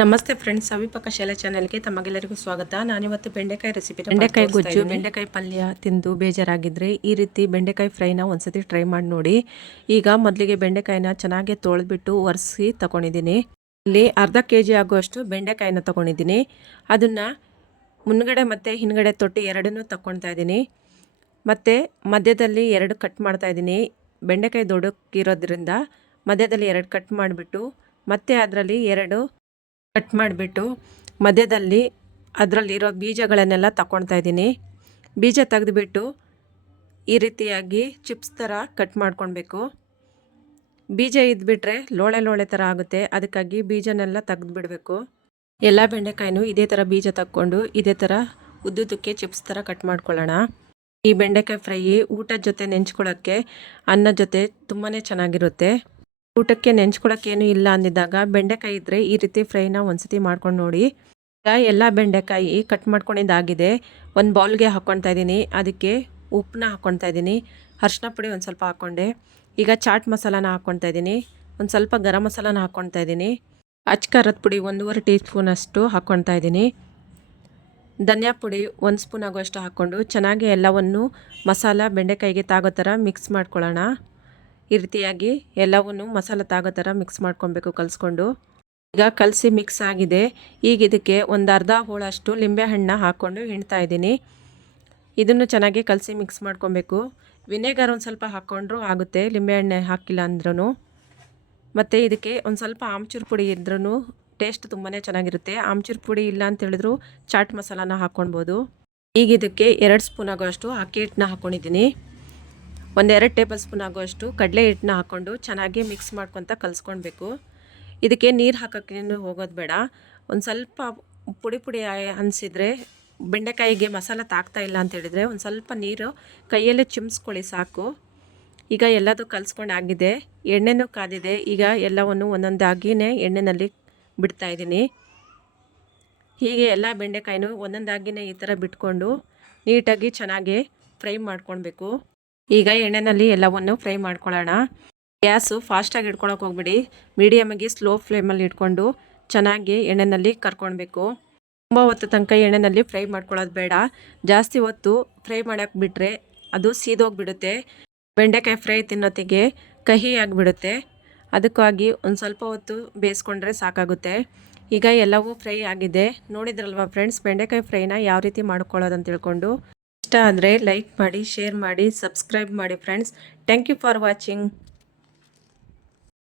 ನಮಸ್ತೆ ಫ್ರೆಂಡ್ಸ್ ಅವಿಪಕ ಶಾಲೆ ಚಾನೆಲ್ಗೆ ತಮಗೆಲ್ಲರಿಗೂ ಸ್ವಾಗತ. ನಾನಿವತ್ತು ಬೆಂಡೆಕಾಯಿ ರೆಸಿಪಿ ಬೆಂಡೆಕಾಯಿ ಗೊಜ್ಜು ಬೆಂಡೆಕಾಯಿ ಪಲ್ಯ ತಿಂದು ಬೇಜಾರಾಗಿದ್ದರೆ ಈ ರೀತಿ ಬೆಂಡೆಕಾಯಿ ಫ್ರೈನ ಒಂದ್ಸತಿ ಟ್ರೈ ಮಾಡಿ ನೋಡಿ. ಈಗ ಮೊದಲಿಗೆ ಬೆಂಡೆಕಾಯಿನ ಚೆನ್ನಾಗಿ ತೊಳೆದ್ಬಿಟ್ಟು ಒರೆಸಿ ತಗೊಂಡಿದ್ದೀನಿ ಇಲ್ಲಿ ಅರ್ಧ ಕೆ ಜಿ ಆಗುವಷ್ಟು ಬೆಂಡೆಕಾಯಿನ ತೊಗೊಂಡಿದ್ದೀನಿ ಅದನ್ನು ಮುನ್ಗಡೆ ಮತ್ತು ಹಿಂದ್ಗಡೆ ತೊಟ್ಟಿ ಎರಡನ್ನೂ ತಗೊಳ್ತಾ ಇದ್ದೀನಿ. ಮತ್ತು ಮಧ್ಯದಲ್ಲಿ ಎರಡು ಕಟ್ ಮಾಡ್ತಾ ಇದ್ದೀನಿ. ಬೆಂಡೆಕಾಯಿ ದೊಡ್ಡಕ್ಕಿರೋದ್ರಿಂದ ಮಧ್ಯದಲ್ಲಿ ಎರಡು ಕಟ್ ಮಾಡಿಬಿಟ್ಟು ಮತ್ತೆ ಅದರಲ್ಲಿ ಎರಡು ಕಟ್ ಮಾಡಿಬಿಟ್ಟು ಮಧ್ಯದಲ್ಲಿ ಅದರಲ್ಲಿರೋ ಬೀಜಗಳನ್ನೆಲ್ಲ ತಗೊಳ್ತಾ ಇದ್ದೀನಿ. ಬೀಜ ತೆಗೆದುಬಿಟ್ಟು ಈ ರೀತಿಯಾಗಿ ಚಿಪ್ಸ್ ಥರ ಕಟ್ ಮಾಡ್ಕೊಳ್ಬೇಕು. ಬೀಜ ಇದ್ಬಿಟ್ರೆ ಲೋಳೆ ಲೋಳೆ ಥರ ಆಗುತ್ತೆ. ಅದಕ್ಕಾಗಿ ಬೀಜನೆಲ್ಲ ತೆಗೆದುಬಿಡಬೇಕು. ಎಲ್ಲ ಬೆಂಡೆಕಾಯಿನೂ ಇದೇ ಥರ ಬೀಜ ತಕ್ಕೊಂಡು ಇದೇ ಥರ ಉದ್ದುದಕ್ಕೆ ಚಿಪ್ಸ್ ಥರ ಕಟ್ ಮಾಡ್ಕೊಳ್ಳೋಣ. ಈ ಬೆಂಡೆಕಾಯಿ ಫ್ರೈ ಊಟದ ಜೊತೆ ನೆಂಚ್ಕೊಳ್ಳೋಕ್ಕೆ ಅನ್ನದ ಜೊತೆ ತುಂಬಾ ಚೆನ್ನಾಗಿರುತ್ತೆ. ಊಟಕ್ಕೆ ನೆಂಚ್ಕೊಳಕ್ಕೇನು ಇಲ್ಲ ಅಂದಿದ್ದಾಗ ಬೆಂಡೆಕಾಯಿ ಇದ್ದರೆ ಈ ರೀತಿ ಫ್ರೈನ ಒಂದ್ಸತಿ ಮಾಡ್ಕೊಂಡು ನೋಡಿ. ಈಗ ಎಲ್ಲ ಬೆಂಡೆಕಾಯಿ ಕಟ್ ಮಾಡ್ಕೊಂಡಿದ್ದಾಗಿದೆ. ಒಂದು ಬೌಲ್ಗೆ ಹಾಕ್ಕೊಳ್ತಾ ಇದ್ದೀನಿ. ಅದಕ್ಕೆ ಉಪ್ಪನ್ನ ಹಾಕ್ಕೊಳ್ತಾ ಇದ್ದೀನಿ. ಅರ್ಶಿನ ಪುಡಿ ಒಂದು ಸ್ವಲ್ಪ ಹಾಕ್ಕೊಂಡೆ ಈಗ ಚಾಟ್ ಮಸಾಲಾನ ಹಾಕ್ಕೊಳ್ತಾ ಇದ್ದೀನಿ. ಒಂದು ಸ್ವಲ್ಪ ಗರಂ ಮಸಾಲಾನ ಹಾಕ್ಕೊಳ್ತಾ ಇದ್ದೀನಿ. ಅಚ್ ಖಾರದ ಪುಡಿ ಒಂದೂವರೆ ಟೀ ಸ್ಪೂನಷ್ಟು ಹಾಕ್ಕೊಳ್ತಾ ಇದ್ದೀನಿ. ಧನಿಯಾ ಪುಡಿ ಒಂದು ಸ್ಪೂನ್ ಆಗುವಷ್ಟು ಹಾಕ್ಕೊಂಡು ಚೆನ್ನಾಗಿ ಎಲ್ಲವನ್ನು ಮಸಾಲ ಬೆಂಡೆಕಾಯಿಗೆ ತಾಗೋ ಥರ ಮಿಕ್ಸ್ ಮಾಡ್ಕೊಳ್ಳೋಣ. ಈ ರೀತಿಯಾಗಿ ಎಲ್ಲವನ್ನು ಮಸಾಲೆ ತಾಗೋ ಥರ ಮಿಕ್ಸ್ ಮಾಡ್ಕೊಬೇಕು ಕಲಿಸ್ಕೊಂಡು. ಈಗ ಕಲಸಿ ಮಿಕ್ಸ್ ಆಗಿದೆ. ಈಗ ಇದಕ್ಕೆ ಒಂದು ಅರ್ಧ ಹೋಳಷ್ಟು ಲಿಂಬೆಹಣ್ಣು ಹಾಕ್ಕೊಂಡು ಹಿಣ್ತಾ ಇದ್ದೀನಿ. ಇದನ್ನು ಚೆನ್ನಾಗಿ ಕಲಸಿ ಮಿಕ್ಸ್ ಮಾಡ್ಕೊಬೇಕು ವಿನೆಗರ್ ಒಂದು ಸ್ವಲ್ಪ ಹಾಕ್ಕೊಂಡ್ರೂ ಆಗುತ್ತೆ ಲಿಂಬೆಹಣ್ಣೆ ಹಾಕಿಲ್ಲ ಅಂದ್ರೂ ಮತ್ತು ಇದಕ್ಕೆ ಒಂದು ಸ್ವಲ್ಪ ಆಮ್ಚೂರು ಪುಡಿ ಇದ್ರೂ ಟೇಸ್ಟ್ ತುಂಬಾ ಚೆನ್ನಾಗಿರುತ್ತೆ. ಆಮ್ಚೂರು ಪುಡಿ ಇಲ್ಲ ಅಂತ ಹೇಳಿದ್ರು ಚಾಟ್ ಮಸಾಲಾನ ಹಾಕ್ಕೊಳ್ಬೋದು ಈಗ ಇದಕ್ಕೆ ಎರಡು ಸ್ಪೂನ್ ಆಗೋಷ್ಟು ಅಕ್ಕಿ ಹಿಟ್ಟನ್ನ ಹಾಕ್ಕೊಂಡಿದ್ದೀನಿ ಒಂದೆರಡು ಟೇಬಲ್ ಸ್ಪೂನ್ ಆಗುವಷ್ಟು ಕಡಲೆ ಹಿಟ್ಟನ್ನ ಹಾಕ್ಕೊಂಡು ಚೆನ್ನಾಗಿ ಮಿಕ್ಸ್ ಮಾಡ್ಕೊತ ಕಲಿಸ್ಕೊಳ್ಬೇಕು. ಇದಕ್ಕೆ ನೀರು ಹಾಕೋಕ್ಕೇನು ಹೋಗೋದು ಬೇಡ. ಒಂದು ಸ್ವಲ್ಪ ಪುಡಿ ಪುಡಿ ಅನಿಸಿದರೆ ಬೆಂಡೆಕಾಯಿಗೆ ಮಸಾಲ ತಾಕ್ತಾ ಇಲ್ಲ ಅಂತ ಹೇಳಿದರೆ ಒಂದು ಸ್ವಲ್ಪ ನೀರು ಕೈಯಲ್ಲೇ ಚಿಮ್ಸ್ಕೊಳ್ಳಿ ಸಾಕು. ಈಗ ಎಲ್ಲದೂ ಕಲಿಸ್ಕೊಂಡು ಆಗಿದೆ. ಎಣ್ಣೆನೂ ಕಾದಿದೆ. ಈಗ ಎಲ್ಲವನ್ನು ಒಂದೊಂದಾಗಿಯೇ ಎಣ್ಣೆಯಲ್ಲಿ ಬಿಡ್ತಾ ಇದ್ದೀನಿ. ಹೀಗೆ ಎಲ್ಲ ಬೆಂಡೆಕಾಯಿನೂ ಒಂದೊಂದಾಗಿಯೇ ಈ ಥರ ಬಿಟ್ಕೊಂಡು ನೀಟಾಗಿ ಚೆನ್ನಾಗಿ ಫ್ರೈ ಮಾಡ್ಕೊಳ್ಬೇಕು. ಈಗ ಎಣ್ಣೆಯಲ್ಲಿ ಎಲ್ಲವನ್ನು ಫ್ರೈ ಮಾಡ್ಕೊಳ್ಳೋಣ. ಗ್ಯಾಸು ಫಾಸ್ಟಾಗಿ ಇಟ್ಕೊಳಕ್ಕೆ ಹೋಗ್ಬಿಡಿ. ಮೀಡಿಯಮಾಗಿ ಸ್ಲೋ ಫ್ಲೇಮಲ್ಲಿ ಇಟ್ಕೊಂಡು ಚೆನ್ನಾಗಿ ಎಣ್ಣೆನಲ್ಲಿ ಕರ್ಕೊಳ್ಬೇಕು. ತುಂಬ ಹೊತ್ತು ತನಕ ಎಣ್ಣೆಯಲ್ಲಿ ಫ್ರೈ ಮಾಡ್ಕೊಳ್ಳೋದು ಬೇಡ. ಜಾಸ್ತಿ ಹೊತ್ತು ಫ್ರೈ ಮಾಡೋಕ್ಕೆ ಬಿಟ್ಟರೆ ಅದು ಸೀದೋಗಿಬಿಡುತ್ತೆ. ಬೆಂಡೆಕಾಯಿ ಫ್ರೈ ತಿನ್ನೋತ್ತಿಗೆ ಕಹಿ ಆಗಿಬಿಡುತ್ತೆ. ಅದಕ್ಕಾಗಿ ಒಂದು ಸ್ವಲ್ಪ ಹೊತ್ತು ಬೇಯಿಸ್ಕೊಂಡ್ರೆ ಸಾಕಾಗುತ್ತೆ. ಈಗ ಎಲ್ಲವೂ ಫ್ರೈ ಆಗಿದೆ. ನೋಡಿದ್ರಲ್ವ ಫ್ರೆಂಡ್ಸ್, ಬೆಂಡೆಕಾಯಿ ಫ್ರೈನ ಯಾವ ರೀತಿ ಮಾಡ್ಕೊಳ್ಳೋದು ಅಂತ ತಿಳ್ಕೊಂಡು. ಇಷ್ಟ ಆದರೆ ಲೈಕ್ ಮಾಡಿ ಶೇರ್ ಮಾಡಿ ಸಬ್ಸ್ಕ್ರೈಬ್ ಮಾಡಿ friends thank you for watching